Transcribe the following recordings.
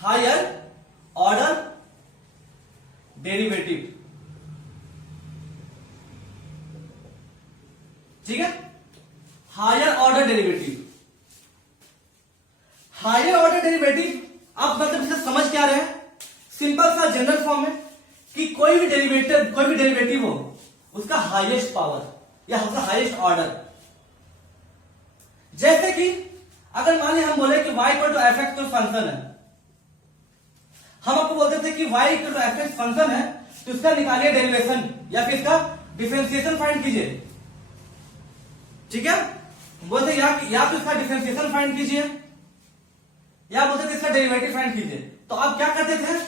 Higher order derivative. ठीक है, higher order derivative. Higher order derivative आप मतलब इसे समझ क्या रहे हैं, सिंपल सा जनरल फॉर्म है कि कोई भी डेरिवेटिव हो उसका हाईएस्ट पावर या उसका हाईएस्ट ऑर्डर। जैसे कि अगर मान ली हम बोले कि y equal to F X कोई फंक्शन है, हम आपको बोलते थे कि y equal to F X function है तो इसका निकालिए डेरिवेशन या फिर इसका डिफरेंशिएशन फाइंड कीजिए। ठीक है, बोलते या तो इसका डिफरेंशिएशन फाइंड कीजिए या बोलते थे इसका डेरिवेटिव फाइंड कीजिए। तो आप क्या करते थे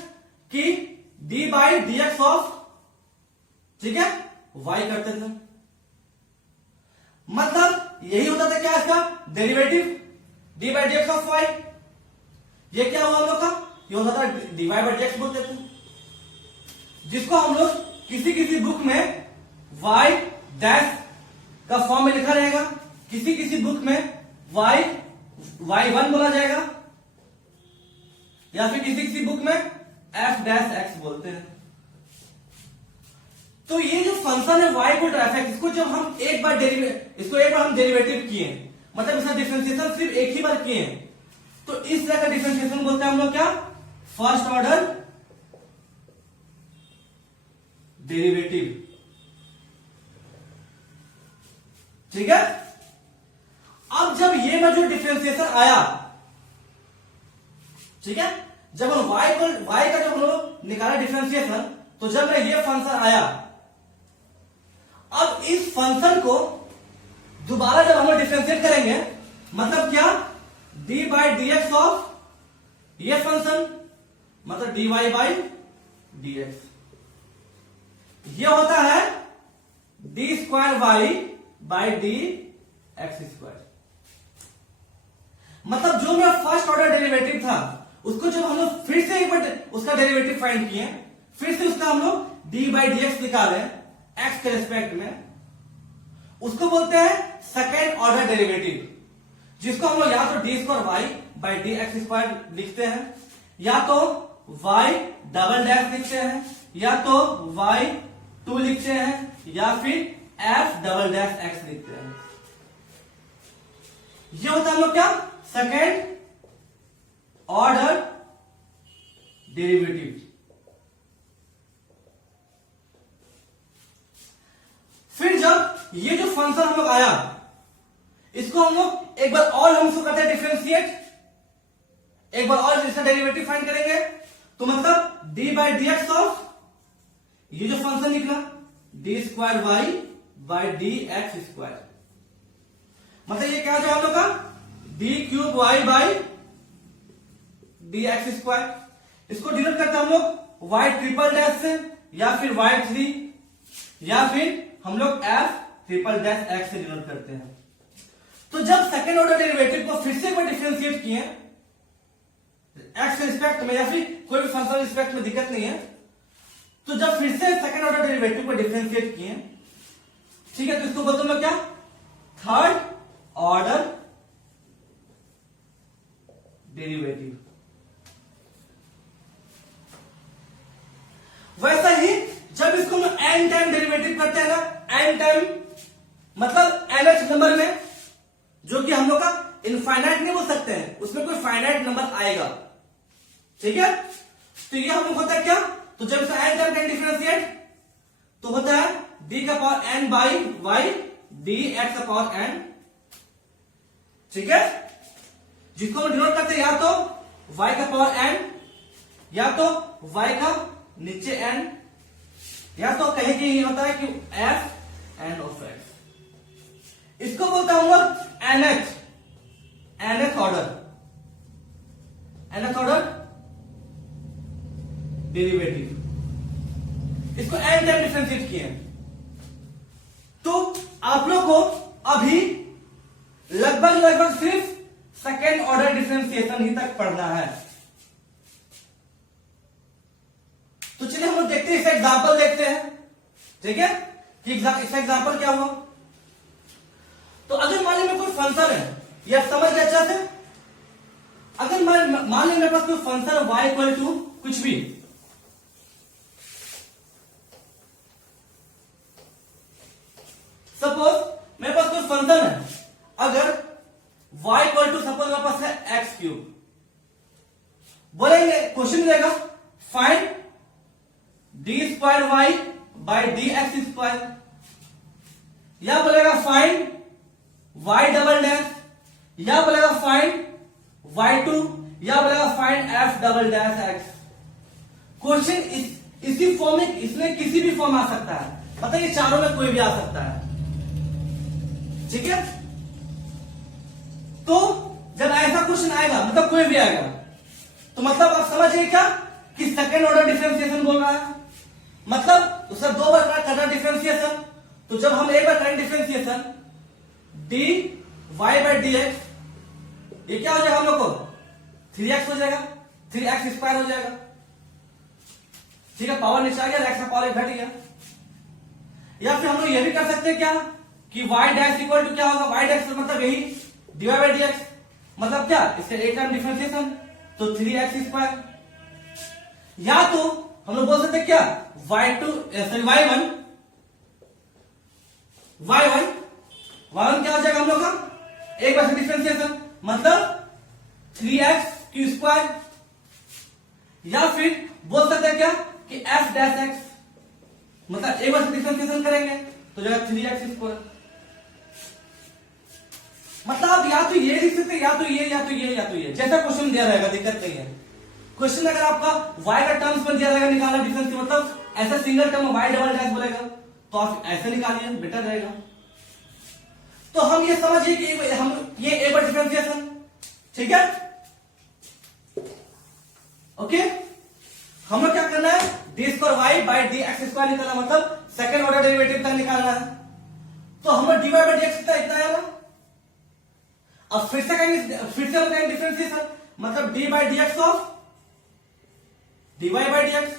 कि D by D x of, ठीक है, y करते थे। मतलब यही होता था क्या इसका derivative, D by D x of y। ये क्या हुआ हम लोग का, ये होता था D Y by D X बोलते थे, जिसको हम लोग किसी किसी बुक में y डैश का फॉर्म में लिखा रहेगा, किसी किसी बुक में y1 बोला जाएगा या फिर किसी किसी बुक में f डैश x बोलते हैं। तो ये जो फंक्शन है y equal to F X, इसको जब हम एक बार हम डेरिवेटिव किए, मतलब इसका डिफरेंशिएशन सिर्फ एक ही बार किए, तो इस तरह का डिफरेंशिएशन बोलते हैं हम लोग क्या, फर्स्ट ऑर्डर डेरिवेटिव। ठीक है, अब जब ये में जो डिफरेंशिएशन आया, ठीक है, जब हम y का जब हम लोग निकाला डिफरेंशिएशन, तो जब में ये फंक्शन आया, अब इस फंक्शन को दोबारा जब हम लोग डिफरेंशिएट करेंगे, मतलब क्या, D by D x of ये फंक्शन, मतलब D Y by D X, ये होता है D square Y by D x square. मतलब जो मेरा फर्स्ट ऑर्डर डेरिवेटिव था उसको जब हम लोग फिर से एक बार उसका डेरिवेटिव फाइंड किए, फिर से उसका हम लोग डी बाई डी एक्स निकाले एक्स के रिस्पेक्ट में, उसको बोलते हैं सेकेंड ऑर्डर डेरिवेटिव, जिसको हम लोग या तो D square Y by D x square लिखते हैं, या तो वाई डबल डैश लिखते हैं, या तो वाई 2 लिखते हैं, या फिर एफ डबल डैश एक्स लिखते हैं। ये होता है हम लोग क्या, सेकेंड ऑर्डर डेरिवेटिव। फिर जब ये जो फंक्शन हम लोग आया, इसको हम लोग एक बार और हम इसको करते हैं डिफरेंशिएट, एक बार और इसका डेरिवेटिव फाइंड करेंगे, तो मतलब D by D x of ये जो फंक्शन निकला D square Y by D x square, मतलब ये क्या हो जाए हम लोग का, D cube Y by D x square. इसको डिनोट करते हैं हम लोग वाई ट्रिपल डैश से, या फिर वाई 3, या फिर हम लोग एफ ट्रिपल डैश एक्स से डिनोट करते हैं। तो जब सेकेंड ऑर्डर डेरिवेटिव को फिर से एक बार डिफरेंशिएट किए एक्स के रिस्पेक्ट में, या फिर कोई भी फंक्शन रिस्पेक्ट में, दिक्कत नहीं है, तो जब फिर से सेकेंड ऑर्डर डेरिवेटिव को डिफरेंशिएट किए, ठीक है, तो इसको बोलते हैं क्या, थर्ड ऑर्डर डेरिवेटिव। वैसा ही जब इसको हम एन टाइम डेरिवेटिव करते हैं ना, एन टाइम मतलब nth नंबर में, जो कि हम लोग का इनफाइनाइट नहीं बोल सकते हैं, उसमें कोई फाइनाइट नंबर आएगा। ठीक है, तो ये हम लोग होता है क्या, तो जब इसका एन टाइम डिफरेंशिएट तो होता है डी का power N by Y D x का पावर एन। ठीक है, जिसको हम डिनोट करते हैं या तो y का पावर n, या तो y का नीचे n, या तो कहीं कि ये होता है कि f n ऑफ x। इसको बोलते हैं हम लोग nth ऑर्डर डेरिवेटिव। इसको n टाइम डिफरेंशिएट किए, तो आप लोग को अभी लगभग सिर्फ सेकेंड ऑर्डर डिफरेंशिएशन ही तक पढ़ना है। तो चलिए हम लोग देखते हैं, इसका एग्जांपल देखते हैं। ठीक है, कि इसका एग्जांपल क्या हुआ। तो अगर मान लीजिए कोई फंक्शन है, यह समझ गए अच्छा से, अगर मान लें मेरे पास कोई फंक्शन y इक्वल टू कुछ भी, सपोज मेरे पास कोई फंक्शन है, अगर y इक्वल टू सपोज मेरे पास है एक्स क्यूब, बोलेंगे क्वेश्चन मिलेगा find D square Y by D x square, या बोलेगा फाइंड y डबल डैश, या बोलेगा फाइंड y2, या बोलेगा find f double dash x। Question इसी फॉर्म में, इसमें किसी भी फॉर्म आ सकता है, पता है ये चारों में कोई भी आ सकता है, ठीक है। तो जब ऐसा क्वेश्चन आएगा, मतलब कोई भी आएगा, तो मतलब आप समझिए क्या कि सेकेंड ऑर्डर डिफरेंशिएशन बोल रहा है, मतलब उसका दो बार करना डिफरेंशिएशन। तो जब हम एक बार करें differentiation D Y by D X, ये क्या हो जाएगा हम लोग को 3x हो जाएगा, 3x स्क्वायर हो जाएगा, ठीक है। पावर नीचे आ गया, एक्स का पावर घट गया। या फिर हम लोग ये भी कर सकते हैं क्या कि y डैश इक्वल टू क्या होगा, y डैश मतलब यही dy बाई डी एक्स, मतलब क्या इसका एक टर्म डिफरेंशिएशन, तो 3x स्क्वायर। या तो हम लोग बोल सकते हैं क्या y2 सॉरी y1 क्या हो जाएगा हम लोग का एक बार से डिफरेंशिएशन, मतलब 3x क्यू स्क्वायर। या फिर बोल सकते हैं क्या कि f डैश x, मतलब एक बार से डिफरेंशिएशन करेंगे तो जाएगा 3x स्क्वायर। मतलब या तो ये लिख सकते, या तो ये, या तो ये, या तो ये, जैसा क्वेश्चन दिया रहेगा, दिक्कत नहीं है। क्वेश्चन अगर आपका y का टर्म्स में दिया रहेगा निकालना डिफरेंस, मतलब ऐसा single term y double dash बोलेगा तो आप ऐसे निकालिए, बेटर रहेगा। तो हम ये समझिए कि हम ये एक बार डिफरेंशिएशन, ठीक है, ओके। हम लोग क्या करना है, D square Y by D x square निकालना, मतलब सेकंड ऑर्डर डेरिवेटिव तक निकालना है। तो हम लोग D Y by D X इतना आया ना, अब फिर से हम कहेंगे डिफरेंशिएशन, मतलब D by D x of D Y by D x,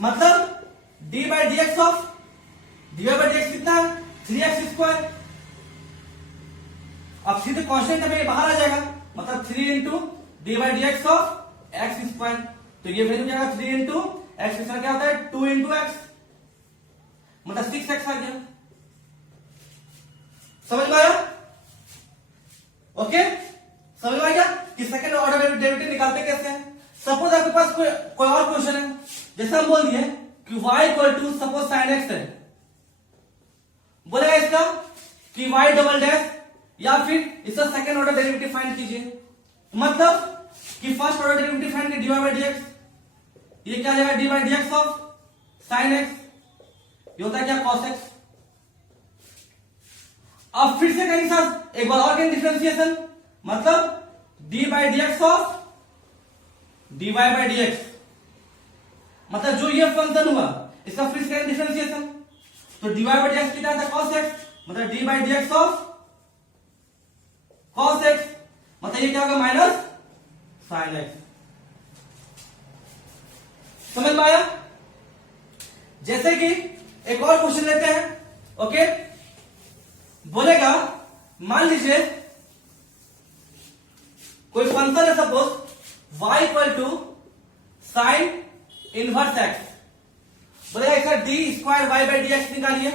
मतलब D by D x of D Y by D x कितना है 3x स्क्वायर। अब सीधे कांस्टेंट में बाहर आ जाएगा, मतलब 3 into D by D x of x square, तो ये वैल्यू क्या 3 इंटू एक्स स्क्वायर क्या होता है 2 इंटू एक्स, मतलब 6x आ गया। समझ में आया? ओके, समझ में आ गया कि सेकंड ऑर्डर डेरिवेटिव निकालते कैसे हैं। सपोज आपके पास कोई और क्वेश्चन है, जैसे हम बोल दिए कि y equal to suppose sine X है, बोलेगा इसका कि y डबल डैश, या फिर इसका सेकंड ऑर्डर डेरिवेटिव फाइंड कीजिए, मतलब कि फर्स्ट ऑर्डर डेरिवेटिव फाइंड कीजिए dy बाई डी एक्स, ये क्या आ जाएगा D by D x of sine x, ये होता है क्या कॉस एक्स। अब फिर से करेंगे साथ एक बार और करेंगे डिफरेंशिएशन, मतलब D by D x of D Y by D x, मतलब जो ये फंक्शन हुआ इसका फिर से करेंगे डिफरेंशिएशन, तो D Y by D x कितना था कॉस एक्स, मतलब D by D x of cos X, मतलब ये क्या होगा माइनस साइन एक्स। समझ में आया? जैसे कि एक और क्वेश्चन लेते हैं, ओके। बोलेगा मान लीजिए कोई फंक्शन है suppose y equal to sine inverse X, बोलेगा इसका D square Y by D X निकालिए,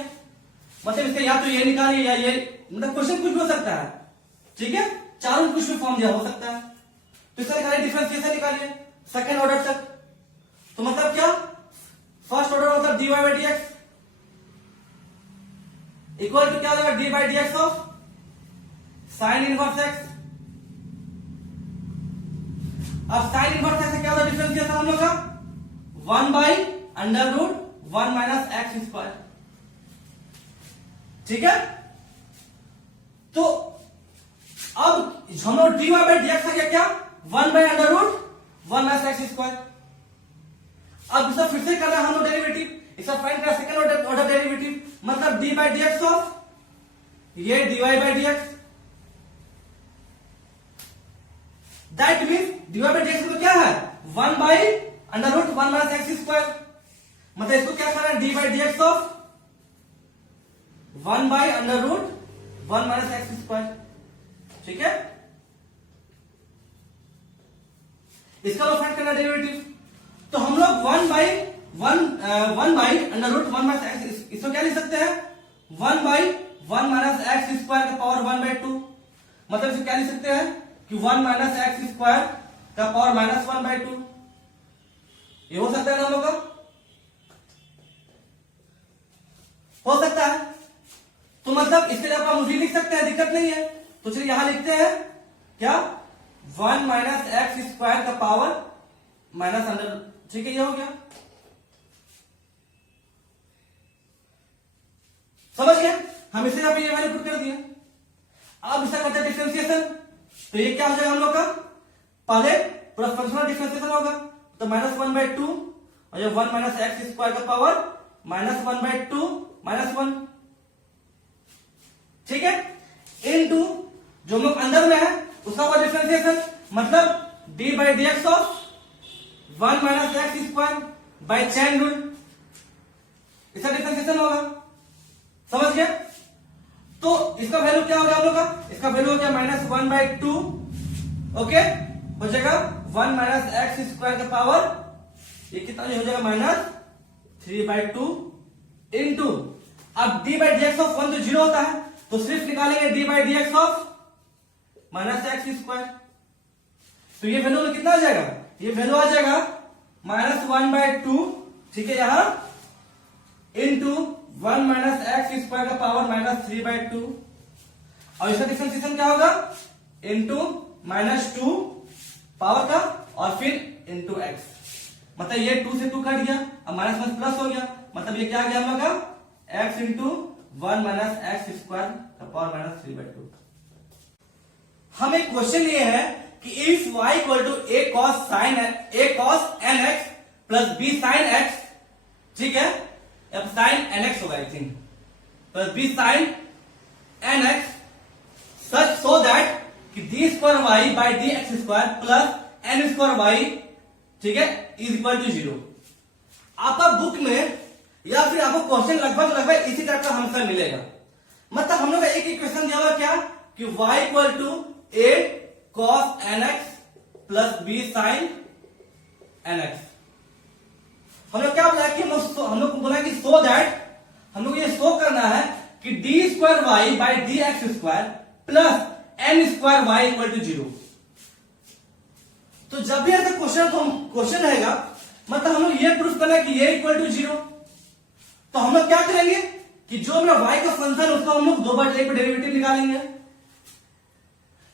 मतलब इसका या तो ये निकालिए या ये, मतलब क्वेश्चन कुछ भी हो सकता है, ठीक है, चारों में कुछ भी फॉर्म दिया हो सकता है। तो इसका निकालिए डिफरेंशिएशन निकालिए सेकंड ऑर्डर तक, तो मतलब क्या फर्स्ट ऑर्डर मतलब D Y by D x equal to क्या हो जाएगा D by D x of sine inverse X. अब साइन इनवर्स एक्स क्या होता है डिफरेंशिएशन हम लोग का 1 by under root 1 minus x square, ठीक है। तो अब हम लोग D Y by D x का क्या 1 by under root 1 minus x square. अब इसका फिर से करना है हम लोग डेरिवेटिव, इसका फाइंड करना सेकंड ऑर्डर डेरिवेटिव, मतलब D by D x of ये d Y by D x, that means d Y by D x को क्या है 1 by under root 1 minus x square, मतलब इसको क्या करना है d by D x of 1 by under root 1 minus x square, ठीक है। इसका लोग फाइंड करना डेरिवेटिव। तो हम लोग one by under root one minus X, इसको क्या लिख सकते हैं, one by one minus x square का पावर वन बाई टू। मतलब इसे क्या लिख सकते हैं कि वन माइनस एक्स स्क्वायर का power minus one by two. ये हो सकता है ना हम लोग का, हो सकता है। तो मतलब इसके लिए आप मुझे लिख सकते हैं, दिक्कत नहीं है। तो चलिए यहां लिखते हैं क्या, वन माइनस एक्स स्क्वायर का पावर माइनस अंडर, ठीक है, ये हो गया, समझ गए। हम इसे यहां पे ये वैल्यू पुट कर दिए। अब इसका करते हैं डिफरेंशिएशन। तो ये क्या हो जाएगा हम लोग का, पहले पूरा फंक्शनल डिफरेंशिएशन होगा। तो माइनस वन बाई टू और ये वन माइनस एक्स स्क्वायर का power minus one by to minus one, ठीक है, इनटू जो हम लोग अंदर में है उसका हुआ डिफरेंशिएशन, मतलब D by D x of one minus x square by chain rule, इसका डिफरेंशिएशन होगा, समझ गए। तो इसका वैल्यू क्या हो गया हम लोग का, इसका वैल्यू हो गया minus one by two, okay, हो जाएगा वन माइनस एक्स स्क्वायर का पावर, ये कितना हो जाएगा minus three by two into, अब d by D x of one तो जीरो होता है, तो सिर्फ निकालेंगे d by D x of minus x square. तो ये वैल्यू कितना आ जाएगा, ये वैल्यू आ जाएगा माइनस वन बाई टू, ठीक है, यहां into one minus x square का power minus three by two, और इसका डिफरेंशिएशन क्या होगा, इंटू माइनस टू पावर का और फिर इंटू एक्स, मतलब ये टू से टू कट गया, अब माइनस वन प्लस हो गया, मतलब ये क्या आ गया हम लोग का x into one minus x square का power minus three by two. हमें क्वेश्चन ये है कि if y equal to a cos n x plus b sin x, ठीक है, अब sin nx होगा I think, plus b sin nx such so that कि d square y by D x square plus n square y, ठीक है, is equal to zero. आपका book में या फिर आपको क्वेश्चन लगभग इसी तरह का हमेशा मिलेगा। मतलब हम लोग का एक इक्वेशन दिया हुआ क्या कि y equal to a cos nx plus b sin nx। हम लोग क्या बोला कि हम लोग को बोला कि सो दैट हम लोग ये शो करना है कि D square Y by D x square plus N square Y equal to zero. तो जब भी ऐसा क्वेश्चन रहेगा, मतलब हम लोग ये प्रूफ करना है कि ये इक्वल टू जीरो, तो हम लोग क्या करेंगे कि जो मेरा y का फंक्शन उसका हम लोग दो बार एक डेरिवेटिव निकालेंगे,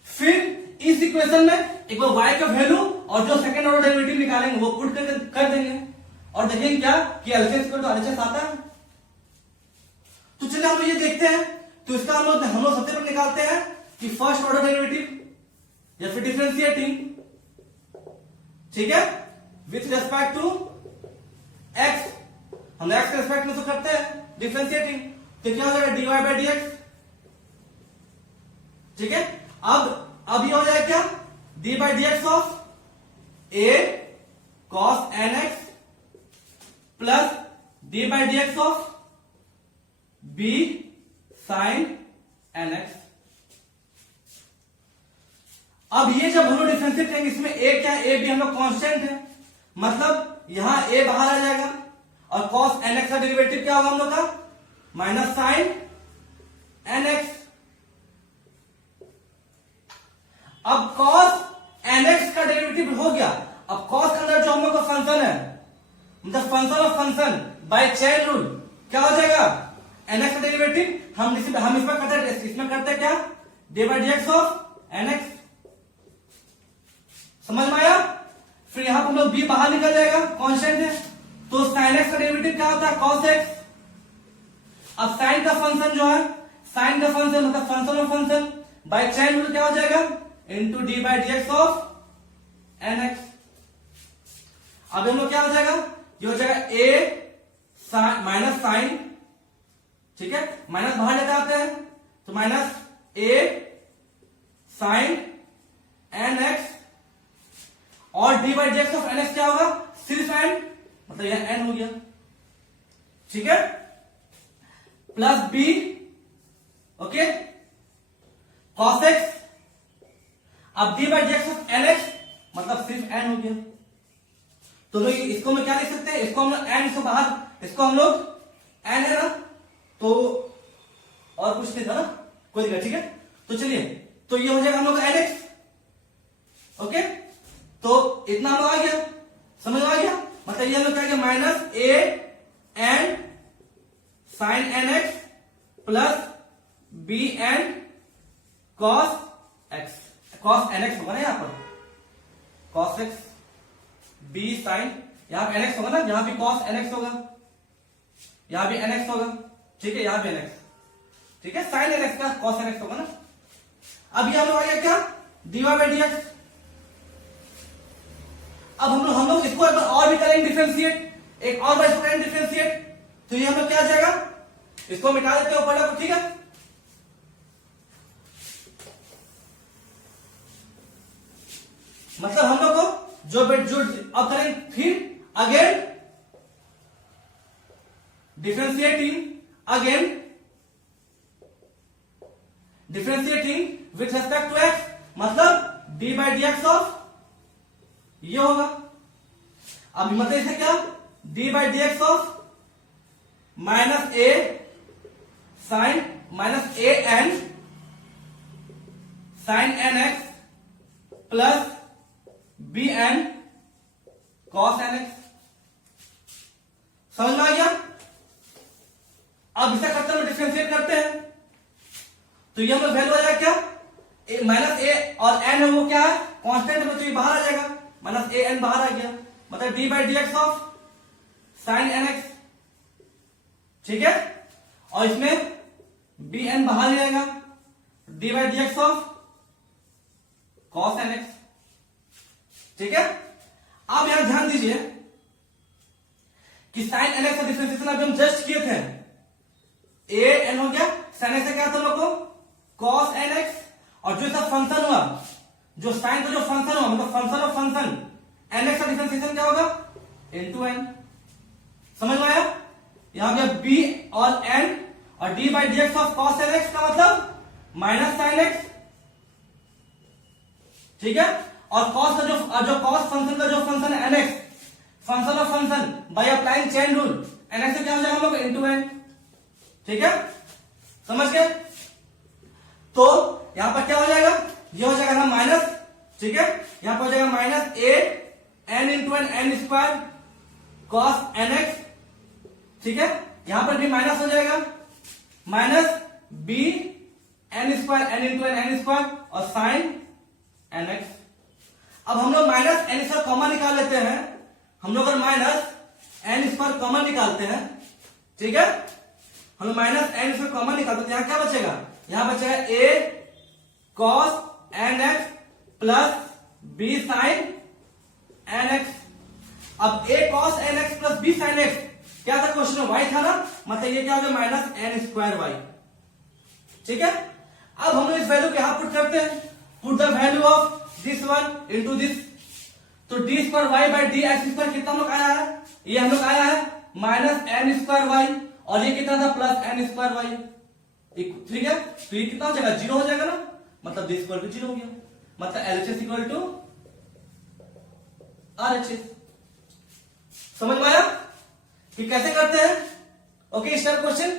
फिर इस इक्वेशन में एक बार y का वैल्यू और जो सेकंड ऑर्डर डेरिवेटिव निकालेंगे वो पुट कर देंगे और देखेंगे क्या कि एलसीएस इक्वल टू आरएचएस आता है। तो चलिए हम लोग ये देखते हैं। तो इसका हम लोग सबसे पहले निकालते हैं कि फर्स्ट ऑर्डर डेरिवेटिव या फिर डिफरेंशिएटिंग, ठीक है, विथ रेस्पेक्ट टू x, हम x के रेस्पेक्ट में तो करते हैं डिफरेंशिएटिंग, तो क्या हो जाएगा dy बाई डी एक्स, ठीक है। अब ये हो जाएगा क्या, D by D x of a cos nx plus D by D x of b sin nx। अब ये जब हम लोग डिफरेंशिएट करेंगे, इसमें a क्या है, a भी हम लोग कांस्टेंट है, मतलब यहां a बाहर आ जाएगा और cos nx का डेरिवेटिव क्या होगा हम लोग का माइनस sin nx। अब cos nx का डेरिवेटिव हो गया, अब cos के अंदर जो हम लोग का फंक्शन है, मतलब function of function bye chain rule क्या हो जाएगा, nx का डेरिवेटिव हम इसमें करते हैं क्या, D by D x of nx, समझ में आया। फिर यहां पर हम लोग b बाहर निकल जाएगा, कांस्टेंट है, तो sin x का डेरिवेटिव क्या होता है cos x। अब sin का फंक्शन जो है, sin का फंक्शन मतलब function of function bye chain rule क्या हो जाएगा, into D by D x of nx। अब हम लोग क्या हो जाएगा, ये हो जाएगा a माइनस साइन, ठीक है, माइनस बाहर लेते आते हैं, तो माइनस a साइन nx और D by D x of nx क्या होगा, सिर्फ n, मतलब यह n हो गया, ठीक है, plus b, okay, cos x। अब d by D x of nx मतलब सिर्फ एन हो गया। तो लोग इसको हम क्या लिख सकते हैं, इसको हम लोग एन से बाहर, इसको हम लोग एन है ना, तो और कुछ नहीं था ना, कोई दिक्कत, ठीक है। तो चलिए, तो ये हो जाएगा हम लोग एन एक्स, ओके। तो इतना हम लोग आ गया, समझ में आ गया, मतलब ये हम लोग क्या गया, minus a n sine N x plus b n cos x, cos N x होगा ना यहाँ पर, कॉस एक्स बी साइन, यहां पर एन एक्स होगा ना, यहां भी कॉस एन एक्स होगा, यहां भी एन एक्स होगा, ठीक है, यहां भी एन एक्स, ठीक है, साइन एन एक्स का कॉस एन एक्स होगा ना। अब ये हम लोग आ गया क्या, डीवाई बाई डी एक्स। अब हम लोग इसको एक बार और भी करेंगे डिफरेंशिएट, एक और बार इसको करेंगे डिफरेंशिएट, तो ये हम लोग क्या आ जाएगा, इसको मिटा देते हैं ऊपर वाला को, ठीक है। मतलब हम लोग को जो अब करेंगे फिर again differentiating with respect to x, मतलब D by D x of ये होगा। अब मतलब इसे क्या, D by D x of minus a sine minus a n sine N x plus b n cos N x, समझ में आ गया। अब इसे करते हैं, डिफरेंशिएट करते हैं, तो ये हमें वैल्यू आ जाएगा क्या, माइनस ए और एन है वो क्या है, कांस्टेंट है, तो ये बाहर आ जाएगा, माइनस ए एन बाहर आ गया, मतलब D by D x of sine N x, ठीक है, और इसमें बी एन बाहर ही रहेगा, D by D x of cos N x, ठीक है। अब यहां ध्यान दीजिए कि साइन एन एक्स का डिफरेंशिएशन अभी हम जस्ट किए थे, ए एन हो गया, साइन एक्स क्या था लोगों को, कॉस एन एक्स, और जो इसका फंक्शन हुआ, जो साइन का जो फंक्शन हुआ, मतलब function of function N X का डिफरेंशिएशन क्या होगा, इनटू एन, समझ में आया। यहां गया बी और एन, और D by D x of cos N X का मतलब माइनस साइन एक्स, ठीक है, और कॉस का जो कॉस फंक्शन का जो फंक्शन है N X, function of function by applying chain rule, N X क्या हो जाएगा हम लोग, इनटू एन, ठीक है, समझ गए। तो यहां पर क्या हो जाएगा, ये हो जाएगा ना माइनस, ठीक है, यहां पर हो जाएगा minus a n into n n square cos N x, ठीक है, यहां पर भी माइनस हो जाएगा, minus b n square n into n n square और साइन एन एक्स। अब हम लोग माइनस एन स्क्वायर कॉमन निकाल लेते हैं, हम लोग अगर माइनस एन स्क्वायर कॉमन निकालते हैं, ठीक है, हम लोग माइनस एन स्क्वायर कॉमन निकालते हैं, यहां क्या बचेगा, यहां बचेगा a cos N x plus b sine N x. अब a cos N x plus b sine x क्या था, क्वेश्चन में वाई था ना, मतलब ये क्या हो गया, माइनस एन स्क्वायर वाई, ठीक है। अब हम लोग इस वैल्यू को यहां पुट करते हैं, put the value of this one into this, तो D square Y by D x square कितना हम लोग आया है, ये हम लोग आया है माइनस एन स्क्वायर वाई, और ये कितना था, प्लस एन स्क्वायर वाई, ठीक है, तो ये कितना हो जाएगा, जीरो हो जाएगा ना, मतलब डी स्क्वायर भी जीरो हो गया, मतलब एलएचएस इक्वल टू आरएचएस। समझ में आया कि कैसे करते हैं, ओके। स्टेप क्वेश्चन,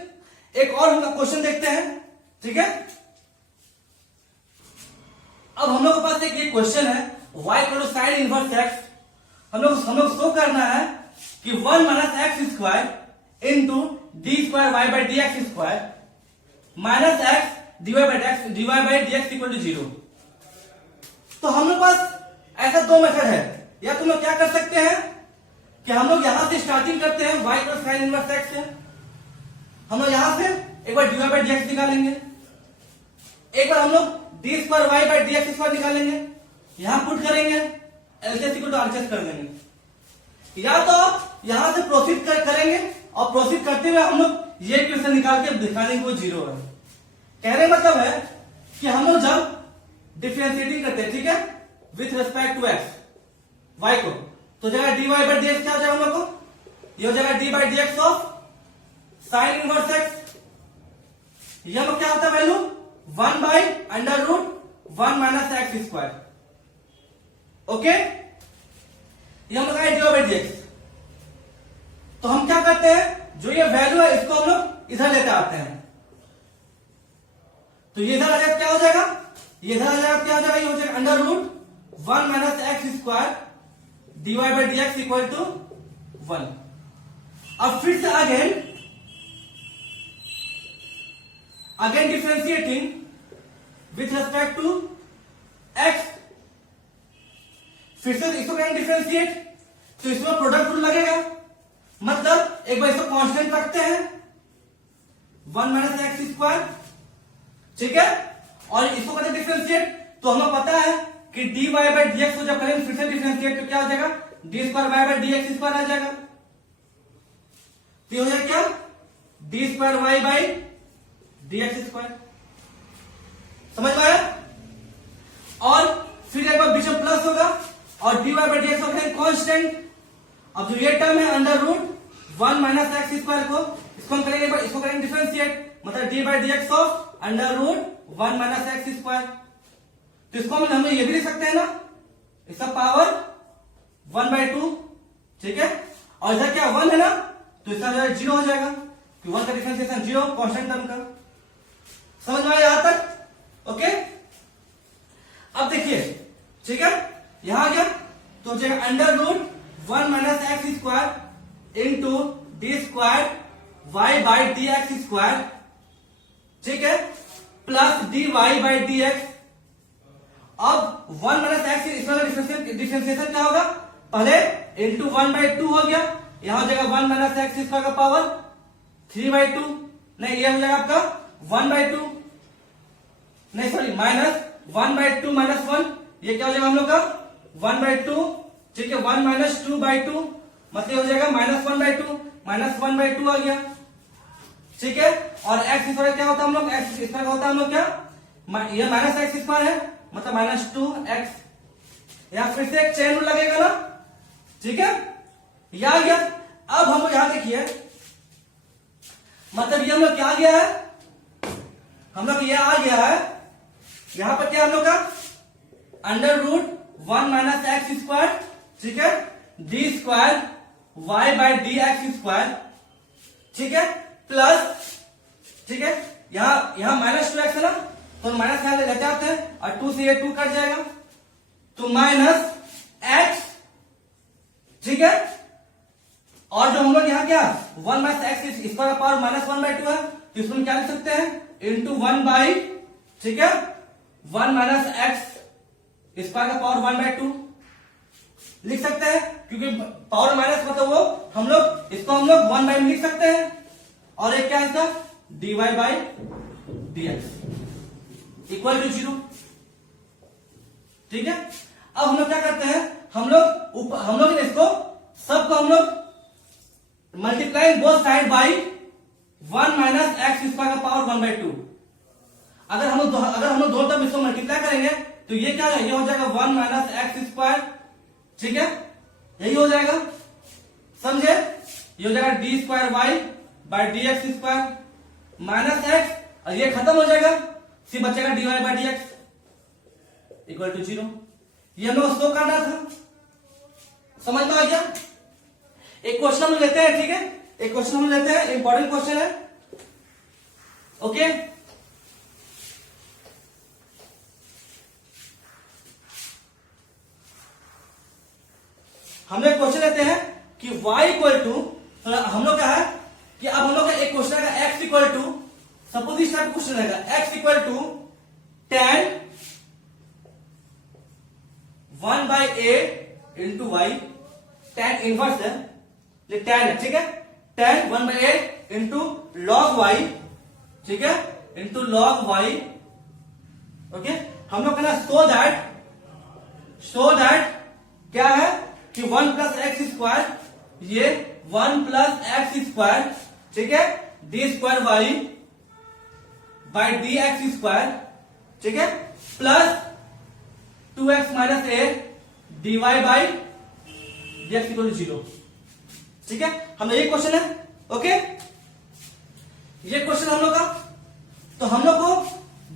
एक और हम क्वेश्चन देखते हैं, ठीक है। अब हम लोग के पास एक ये क्वेश्चन है, y equal to sine inverse X, हम लोग शो करना है कि 1 minus x square into D square Y by D x square minus X D Y by D x equal to 0। तो हम लोग पास ऐसा दो मेथड है, या तुम लोग क्या कर सकते हैं कि हम लोग यहां से स्टार्टिंग करते हैं y equal sine inverse X से, हम लोग यहां से एक बार डीवाई बाई डी एक्स निकालेंगे, एक बार हम लोग D square Y by D x square निकालेंगे, यहां पुट करेंगे, एलएचएस इक्वल टू आरएचएस कर देंगे, या तो यहां से प्रोसीड करेंगे और प्रोसीड करते हुए हम लोग ये क्वेश्चन निकाल के दिखाने को 0 है। कहने मतलब है कि हम लोग जब डिफरेंशिएटिंग करते हैं, ठीक है, with respect to X Y को, तो जगह D Y by D X क्या हो जाएगा हम लोग को, ये हो जाएगा D by D x of sine inverse X, ये हम लोग क्या होता है value 1 by under root 1 minus x square, okay, ये हम लोग आए dy बाई dx। तो हम क्या करते हैं, जो ये वैल्यू है इसको हम लोग इधर लेते आते हैं। तो ये इधर आ जाएगा, क्या हो जाएगा, ये इधर आ जाएगा, क्या हो जाएगा, ये हो जाएगा under root 1 minus x square dy by dx equal to 1। अब फिर से again differentiating with respect to x, फिर से इसको करेंगे डिफरेंशिएट, तो इसमें प्रोडक्ट रूल लगेगा, मतलब एक बार इसको कांस्टेंट रखते हैं 1 माइनस एक्स स्क्वायर, ठीक है, और इसको करते डिफरेंशिएट, तो हमें पता है कि dy बाई dx को जब करेंगे फिर से डिफरेंशिएट तो क्या हो जाएगा, d square Y by dx square आ जाएगा। तो ये हो जाएगा क्या, d square Y by dx square. समझ में आया? और फिर एक बार बीच में प्लस होगा और dy बाई dx को करेंगे कांस्टेंट। अब जो ये टर्म है under root 1 minus x square को, इसको हम करेंगे, इसको करेंगे डिफरेंशिएट, मतलब D by dx of under root 1 minus x square. तो इसको हम ये भी लिख सकते हैं ना, इसका पावर 1/2, ठीक है, और इधर क्या 1 है ना, तो इसका जो है 0 हो जाएगा, कि 1 का डिफरेंशिएशन 0 कांस्टेंट टर्म का। समझ में आया यहां तक? ओके, अब देखिए, ठीक है, यहां आ गया, तो हो जाएगा under root 1 minus x square into D square Y by D x square, ठीक है, plus d Y by D x. अब 1 माइनस एक्स, इसमें डिफरेंशिएशन क्या होगा, पहले इंटू 1/2 हो गया, यहां हो जाएगा 1 माइनस एक्स स्क्वायर का पावर 3/2, नहीं ये हो जाएगा आपका 1/2, नहीं सॉरी माइनस 1/2 माइनस 1, ये क्या हो जाएगा हम लोग का 1/2, ठीक है, 1 माइनस 2/2, मतलब हो जाएगा -1/2, -1/2 आ गया, ठीक है, और एक्स स्क्वायर क्या होता है हम लोग, एक्स स्क्वायर का होता है हम लोग क्या, ये माइनस एक्स स्क्वायर है, मतलब -2x, यहां फिर से एक चेन रूल लगेगा ना, ठीक है, यह आ गया। अब हम लोग यहां देखिए, मतलब ये हम लोग क्या आ गया है, हम लोग ये आ गया है, यहां पर क्या हम लोग का under root 1 minus x square, ठीक है, D square Y by D x square, ठीक है, प्लस, ठीक है, यहां -2x है ना, तो माइनस यहां लेते आते हैं और 2 से ये 2 कट जाएगा, तो -x, ठीक है, और जो हम लोग यहाँ क्या 1 माइनस एक्स स्क्वायर का पावर -1/2 है, तो इसमें क्या लिख सकते हैं, इंटू 1 बाई, ठीक है, 1 माइनस एक्स स्क्वायर का पावर 1/2 लिख सकते हैं, क्योंकि पावर माइनस मतलब वो हम लोग इसको 1 बाई में लिख सकते हैं, और एक क्या है इसका dy by dx equal to 0, ठीक है। अब हम लोग क्या करते हैं, हम लोग इसको सबको हम लोग multiplying both side by 1 minus x square का पावर 1/2। अगर हम लोग दोनों तरफ इसको मल्टीप्लाई करेंगे तो ये क्या है, ये हो जाएगा 1 माइनस एक्स स्क्वायर, ठीक है, यही हो जाएगा, समझे, ये हो जाएगा d square Y by D x square minus x, और ये खत्म हो जाएगा, सिर्फ बचेगा d Y by D x equal to 0। ये हम लोग शो करना था, समझ में आ गया। एक क्वेश्चन हम लेते हैं, ठीक है, एक क्वेश्चन हम लेते हैं, इंपॉर्टेंट क्वेश्चन है, ओके। हम लोग क्वेश्चन लेते हैं कि y इक्वल टू, हम लोग क्या है कि अब हम लोग का एक क्वेश्चन है x इक्वल टू, सपोज इस टाइप क्वेश्चन रहेगा, x equal to tan 1/8 into y, tan inverse है, ये tan है, ठीक है, tan 1/8 इंटू log y, ठीक है, इंटू log y, ओके। हम लोग कहना सो दैट क्या है कि 1 प्लस एक्स स्क्वायर, ये 1 प्लस एक्स स्क्वायर, ठीक है, D square Y by D x square, ठीक है, plus 2x minus a d Y by D x equal to 0, ठीक है। हम ये क्वेश्चन है, ओके, ये क्वेश्चन हम लोग का, तो हम लोग को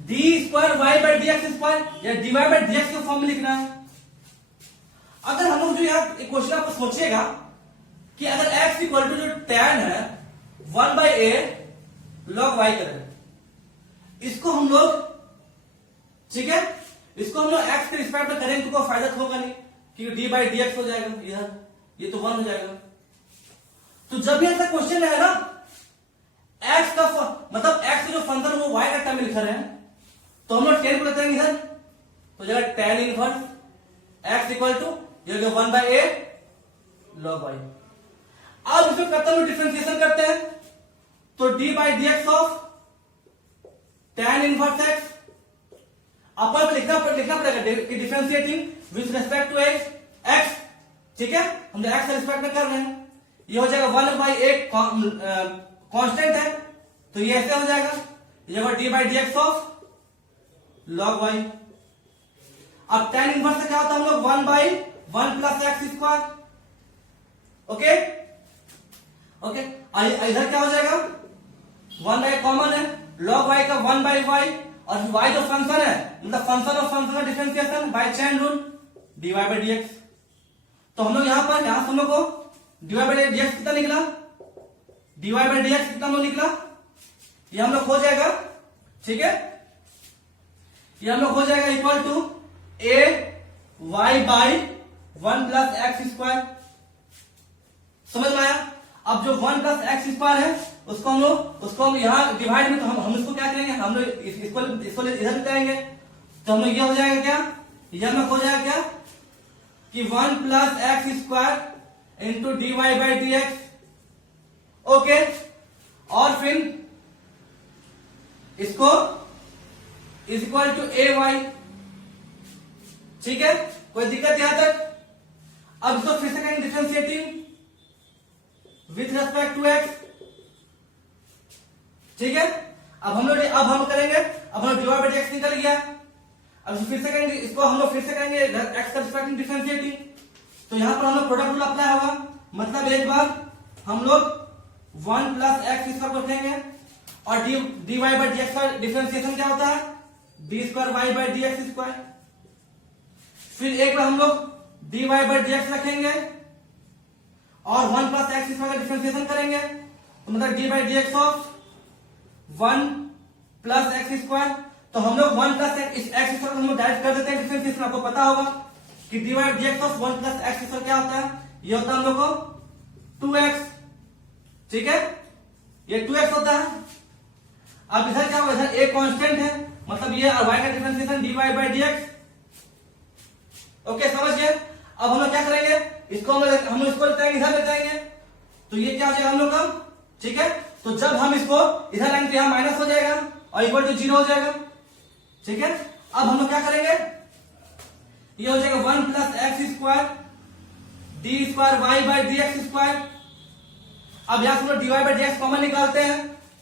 d square Y by D x square या d Y by D x के फॉर्म में लिखना है, अगर हम लोग जो यहाँ क्वेश्चन आपको सोचिएगा कि अगर x इक्वल टू जो tan है 1/a log y करें, इसको हम लोग, ठीक है, इसको हम लोग x के रिस्पेक्ट में करेंगे तो कोई फायदा तो होगा नहीं, क्योंकि d/dx हो जाएगा इधर, ये तो 1 हो जाएगा। तो जब भी ऐसा क्वेश्चन है ना, x का मतलब x का जो फंक्शन वो y का टर्म में लिख रहे हैं, तो हम लोग tan को लेते हैं इधर, तो जगह tan inverse x equal to ये 1/a log y। अब इसको खत्म में डिफरेंशिएशन करते हैं, तो d/dx of tan inverse x अपन को लिखना पड़ेगा कि differentiating with respect to x, ठीक है, हम x के रिस्पेक्ट में कर रहे हैं, ये हो जाएगा 1/a कांस्टेंट है, तो ये ऐसे हो जाएगा, ये d/dx ऑफ log y। अब tan इनवर्स से क्या होता है हम लोग 1/1 plus x square, okay okay. इधर क्या हो जाएगा 1/a कॉमन है, log y का 1/y, और y जो फंक्शन है मतलब फंक्शन ऑफ फंक्शन का differentiation by chain rule dy/dx। तो हम लोग यहां पर हम लोग को dy/dx कितना निकला, dy/dx कितना हम लोग निकला, ये हम लोग हो जाएगा, ठीक है, ये हम लोग हो जाएगा equal to a y/1 plus x square. समझ में आया? अब जो 1 प्लस एक्स स्क्वायर है उसको हम यहाँ डिवाइड में, तो हम इसको क्या करेंगे, हम लोग इसको इधर निकालेंगे, तो हम लोग ये हो जाएगा क्या, ये हम लोग हो जाएगा क्या कि 1 plus x square into dy/dx, okay. और फिर इसको इज इक्वल टू ay, ठीक है, कोई दिक्कत यहां तक? अब इसको फिर से करेंगे differentiating with respect to x, ठीक है। अब हम करेंगे, अब हम dy/dx निकल गया, अब फिर से करेंगे इसको, हम लोग फिर से करेंगे x का रिस्पेक्ट में डिफरेंशिएटिंग, तो यहां पर हम लोग प्रोडक्ट रूल अप्लाई होगा, मतलब एक बार हम लोग 1 प्लस एक्स स्क्वायर को रखेंगे, और dy/dx का डिफरेंशिएशन क्या होता है d2y/dx स्क्वायर। फिर एक बार हम लोग dy/dx रखेंगे और 1 प्लस एक्स स्क्वायर का डिफरेंशिएशन करेंगे, तो मतलब d/dx of 1 plus x square. तो हम लोग 1 प्लस एक्स स्क्वायर हम लोग डायरेक्ट कर देते हैं डिफरेंशिएशन, आपको पता होगा कि dy/dx of 1 plus x square क्या होता है, ये होता है हम लोग को 2x, ठीक है, ये 2x होता है। अब इधर क्या होगा, इधर एक कांस्टेंट है, मतलब ये y का डिफरेंशिएशन dy/dx, ओके, समझ गए? अब हम लोग क्या करेंगे, इसको हम इसको लेते हैं, इधर लेते हैं, तो ये क्या हो जाएगा हम लोग का, ठीक है। तो जब हम इसको इधर लाएंगे तो यहां माइनस हो जाएगा और इक्वल टू 0 हो जाएगा, ठीक है। अब हम लोग क्या करेंगे, ये हो जाएगा 1 plus x square d2y/dx square. अब यहां से हम लोग dy/dx कॉमन निकालते हैं,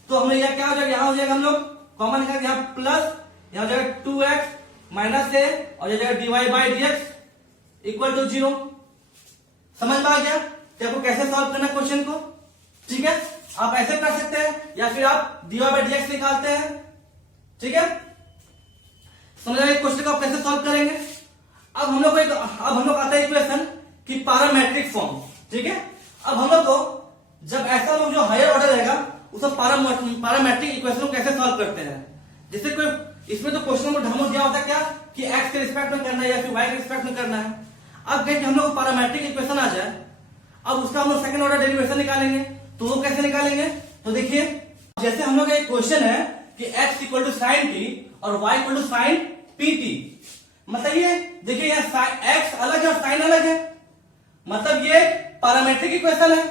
तो हम लोग यह क्या हो जाएगा, यहां हो जाएगा हम लोग कॉमन निकाल, यहां प्लस, यहां हो जाएगा 2x माइनस से, और ये जाएगा dy/dx इक्वल टू 0। समझ में आ गया कि आपको कैसे सॉल्व करना क्वेश्चन को, ठीक है। आप ऐसे कर सकते हैं या फिर आप dy/dx निकालते हैं, ठीक है। समझ आए क्वेश्चन को आप कैसे सॉल्व करेंगे। अब हम लोग आता है इक्वेशन की पैरामेट्रिक फॉर्म, ठीक है। अब हम लोग को जब ऐसा लोग जो हायर ऑर्डर रहेगा उसको पैरामेट्रिक इक्वेशन को कैसे सॉल्व करते हैं, जैसे कोई इसमें तो क्वेश्चन को ढामो दिया होता है क्या कि x के रिस्पेक्ट में करना है या फिर y के रिस्पेक्ट में करना है। अब कहीं हम लोग पैरामेट्रिक इक्वेशन आ जाए, अब उसका हम लोग सेकंड ऑर्डर डेरिवेशन निकालेंगे, तो वो कैसे निकालेंगे, तो देखिए जैसे हम लोग एक क्वेश्चन है कि x equal to sine t और y equal to sine p t, मतलब ये देखिए यहाँ x अलग है और साइन अलग है, मतलब ये पैरामेट्रिक इक्वेशन है।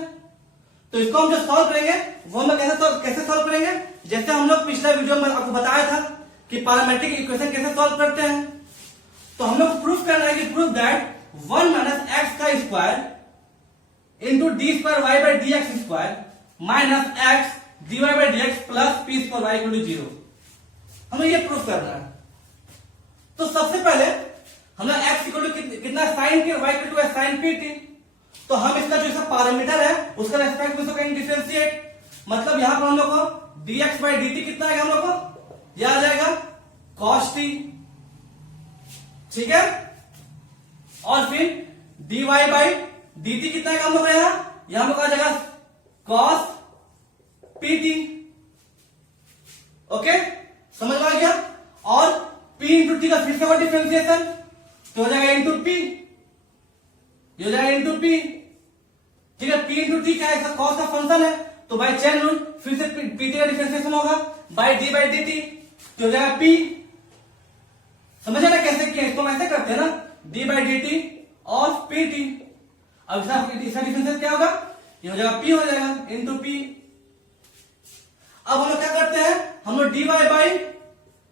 तो इसको हम जो सॉल्व करेंगे वो हम कैसे सॉल्व करेंगे, जैसे हम लोग पिछला वीडियो में आपको बताया था कि पैरामेट्रिक इक्वेशन कैसे सॉल्व करते हैं। तो हम लोग प्रूफ करना है कि प्रूफ दैट 1 माइनस एक्स का square into d2y/dx square minus x dy/dx plus p2y equal to 0, हमें ये प्रूफ करना है। तो सबसे पहले हम लोग x इक्वल टू कितना साइन के, y equal to sine p t, तो हम इसका जो इसका पैरामीटर है उसका रेस्पेक्ट में इसको करेंगे डिफरेंशिएट, मतलब यहां पर हम लोग को dx/dt कितना आएगा, हम लोग को यह आ जाएगा cos t, ठीक है। और फिर dy बाई dt कितना है हम लोग यहाँ हम लोग आ जाएगा cos pt। ओके, समझ में आ गया। और p इंटू टी का फिर से और डिफरेंशिएशन तो हो जाएगा इंटू पी, ये हो जाएगा इंटू पी। ठीक है, p इंटू टी क्या है, कॉस का फंक्शन है तो बाय चेन रूल फिर से पीटी का डिफरेंशिएशन होगा by d by d t तो हो जाएगा पी। समझे ना कैसे किया, इसको हम ऐसे करते हैं ना, D by d T of P t. अब इसका डिफरेंशियल क्या होगा, ये हो जाएगा पी हो जाएगा इंटू पी। अब हम लोग क्या करते हैं, हम लोग D Y by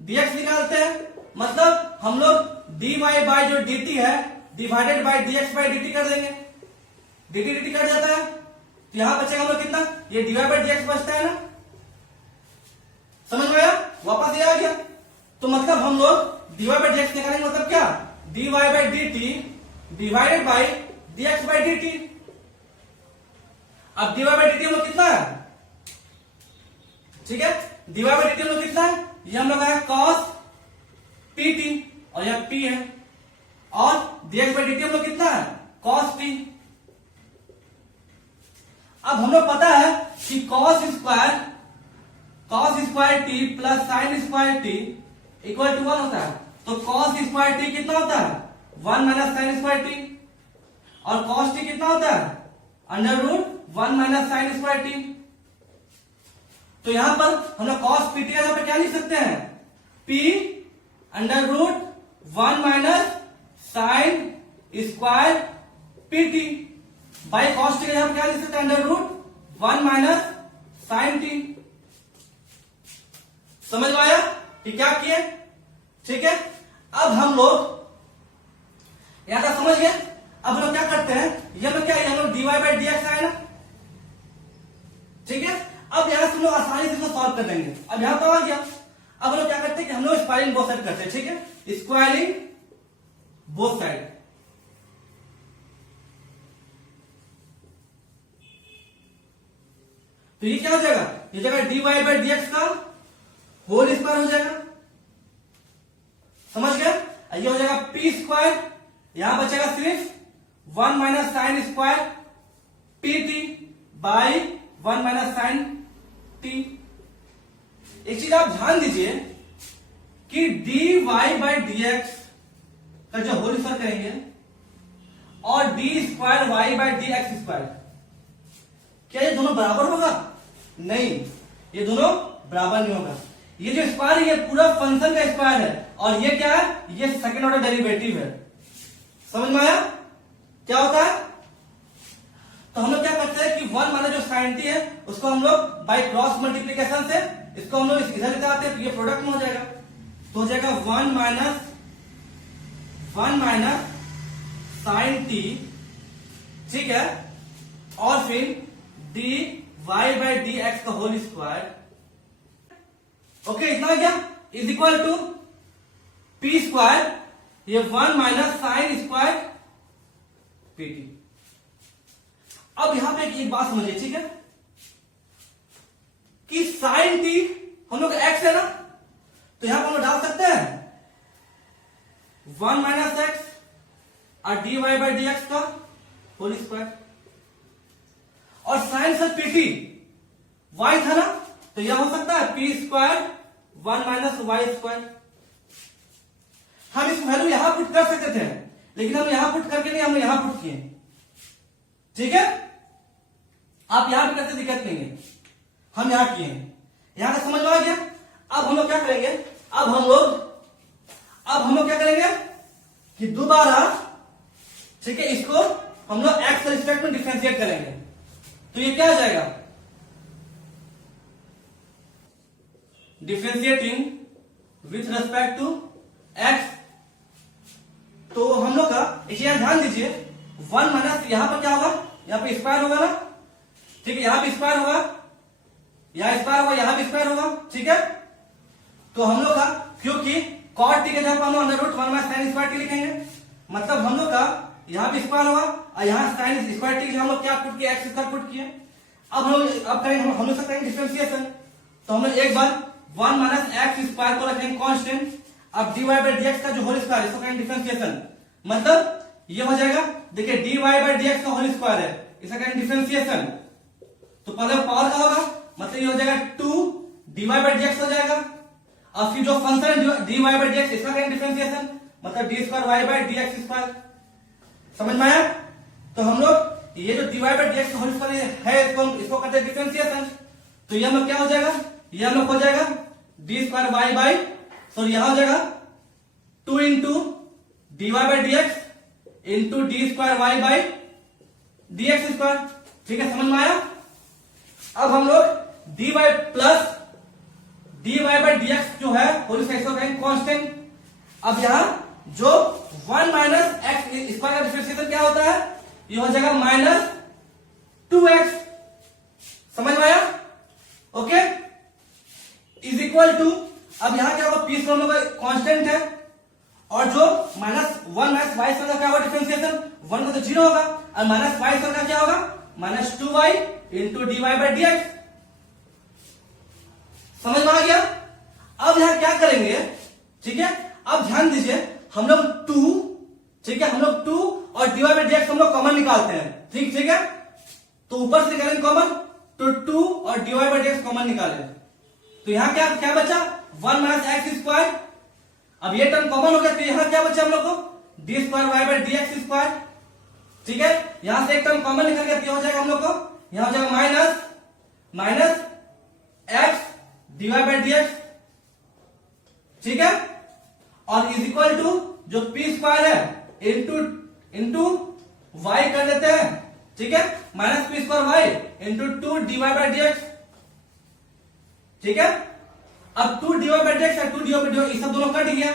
D x निकालते हैं, मतलब हम लोग डी वाई बाई जो डी टी है divided by D x by d t कर देंगे, d t d t cut जाता है तो यहां बचेगा हम लोग कितना, ये d Y by D x बचता है ना। समझ में आया, वापस ये आ गया। तो मतलब हम लोग D Y by D x निकालेंगे, मतलब क्या, d Y by d t divided by D x by d t. अब d Y by d t हम लोग कितना है, ठीक है, d Y by d t हम लोग कितना है, ये हम लोग है कॉस पी टी और यह पी है, और D x by d t हम लोग कितना है कॉस टी। अब हम लोग पता है कि cos square t plus sine square t equal to 1 होता है। तो कॉस स्क्वायर टी कितना होता है 1 माइनस साइन स्क्वायर टी, और कॉस टी कितना होता है under root 1 minus sine square t. तो यहां पर हम लोग कॉस पी टी का यहाँ पे क्या लिख सकते हैं, p under root 1 minus sine square p t by cos t का यहाँ पे क्या लिख सकते हैं, under root 1 minus sine t. समझ में आया कि क्या किए, ठीक है। अब हम लोग यहां तक समझ गए। अब हम लोग क्या करते हैं, ये लोग क्या, हम लोग डीवाई बाई डी एक्स आए ना, ठीक है। अब यहां से हम लोग आसानी से इसको सॉल्व कर लेंगे। अब यहां पर आ गया, अब हम लोग क्या करते हैं कि हम लोग स्क्वायरिंग बोथ साइड करते हैं, ठीक है, स्क्वायरिंग बोथ साइड। तो ये क्या हो जाएगा, ये जगह D Y by D x का होल स्क्वायर हो जाएगा, समझ गए। ये हो जाएगा पी स्क्वायर, यहां बचेगा सिर्फ 1 minus sine square p t by 1 minus sine t. एक चीज आप ध्यान दीजिए कि d Y by D x का जो होल स्क्वायर करेंगे और d square Y by D x square, क्या ये दोनों बराबर होगा, नहीं, ये दोनों बराबर नहीं होगा। ये जो स्क्वायर है ये पूरा फंक्शन का स्क्वायर है, और ये क्या है, ये सेकंड ऑर्डर डेरिवेटिव है। समझ में आया क्या होता है। तो हम लोग क्या करते हैं कि 1 माइनस जो साइन टी है उसको हम लोग बाय क्रॉस मल्टीप्लीकेशन से इसको हम लोग इधर लेते आते हैं, तो ये प्रोडक्ट में हो जाएगा, तो हो जाएगा 1 माइनस साइन टी, ठीक है, और फिर d Y by D x का होल स्क्वायर। ओके, इतना क्या is equal to p square, ये 1 minus sine square p t. अब यहां पे एक बात समझिए, ठीक है, कि साइन टी हम लोग एक्स है ना, तो यहां पर हम लोग डाल सकते हैं 1 माइनस एक्स और d Y by D x का होल स्क्वायर, और साइन से पी टी वाई था ना, तो यह हो सकता है p square 1 minus y square. हम इस वैल्यू यहां पुट कर सकते थे, लेकिन हम यहां पुट करके नहीं, हम यहां पुट किए, ठीक है। आप यहां भी करते दिक्कत नहीं है, हम यहां किए, यहां का समझ में आ गया। अब हम लोग क्या करेंगे, अब हम लोग क्या करेंगे कि दोबारा, ठीक है, इसको हम लोग एक्स के रिस्पेक्ट में डिफरेंशिएट करेंगे, तो ये क्या आ जाएगा, differentiating with respect to x. तो हम लोग का एक चीज ध्यान दीजिए, 1 माइनस यहां पर क्या होगा, यहां पे स्क्वायर होगा ना, ठीक है, यहां भी स्क्वायर होगा, यहां स्क्वायर होगा, यहां भी स्क्वायर होगा, ठीक है। तो हम लोग का, क्योंकि कॉट टी के जगह पर हम लोग under root 1 minus sine square t लिखेंगे, मतलब हम लोग का यहां भी स्क्वायर होगा और यहां साइन स्क्वायर टी हम लोग क्या पुट किए, एक्स स्क्वायर पुट किए। अब हम लोग करेंगे, हम लोग करेंगे डिफरेंशिएशन, तो हम लोग एक बार 1 माइनस एक्स स्क्वायर को रखेंगे कांस्टेंट। अब d Y by D x का जो होल स्क्वायर, इसको करेंगे डिफरेंशिएशन, मतलब ये हो जाएगा, देखिए dy बाई dx का होल स्क्वायर है, इसका करेंगे डिफरेंशिएशन, तो पहले पावर का होगा, मतलब ये हो जाएगा 2 dy बाई dx हो जाएगा, और फिर जो फंक्शन है dy बाई dx इसका करेंगे डिफरेंशिएशन, मतलब d square y by dx square. समझ में आया? तो हम लोग ये जो dy बाई dx का होल स्क्वायर है इसको करते हैं डिफरेंशिएशन, तो ये हम लोग क्या हो जाएगा, ये हम लोग हो जाएगा d square y by, sorry यहां हो जाएगा 2 into dy by dx into D square Y by dx square. ठीक है, समझ में आया? अब हम लोग dy plus dy by dx जो है होल स्क्वायर कांस्टेंट। अब यहां जो 1 माइनस एक्स स्क्वायर का डिफरेंशिएशन क्या होता है, ये हो जाएगा माइनस 2x। समझ में आया? ओके, इज इक्वल टू, अब यहां क्या होगा, पी स्क्वायर हम लोग कांस्टेंट है, और जो माइनस 1 माइनस वाई स्क्वायर का क्या होगा डिफरेंशिएशन, 1 का तो 0 होगा, और माइनस वाई स्क्वायर का क्या होगा, minus 2y into d Y by dx। समझ में आ गया? अब यहां क्या करेंगे, ठीक है, अब ध्यान दीजिए, हम लोग 2, ठीक है, हम लोग 2 और dy बाई dx हम लोग कॉमन निकालते हैं, ठीक है, तो ऊपर से निकालेंगे कॉमन, तो 2 और dy बाई dx कॉमन निकाले, तो यहां क्या क्या बचा, 1 माइनस एक्स स्क्वायर। अब ये टर्म कॉमन हो गया, तो यहां क्या बचा हम लोग को, d square Y by dx square. ठीक है, यहां से एक टर्म कॉमन निकल गया, तो हो जाएगा हम लोग को, यहां हो जाएगा minus x d Y by dx। ठीक है, और इज इक्वल टू जो पी स्क्वायर है इंटू वाई कर लेते हैं, ठीक है, minus p square y into 2 d Y by dx। ठीक है, अब 2 डी वाई बाई dx है, 2 डी वाई बाई dx, ये सब दोनों कट गया,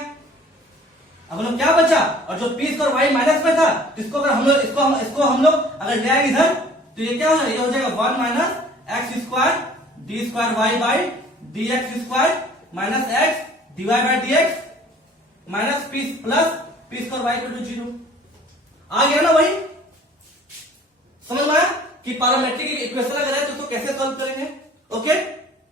अब हम लोग क्या बचा, और जो पी स्क्वायर वाई माइनस में था, इसको अगर हम लोग इसको हम लोग अगर ले आए इधर, तो ये क्या हो जाएगा, ये हो जाएगा 1 minus x square d square Y by D x square minus x d Y by D x minus p plus p square Y equal to 0। आ गया ना वही? समझ में आया कि पैरामेट्रिक इक्वेशन अगर है तो उसको कैसे सॉल्व करेंगे?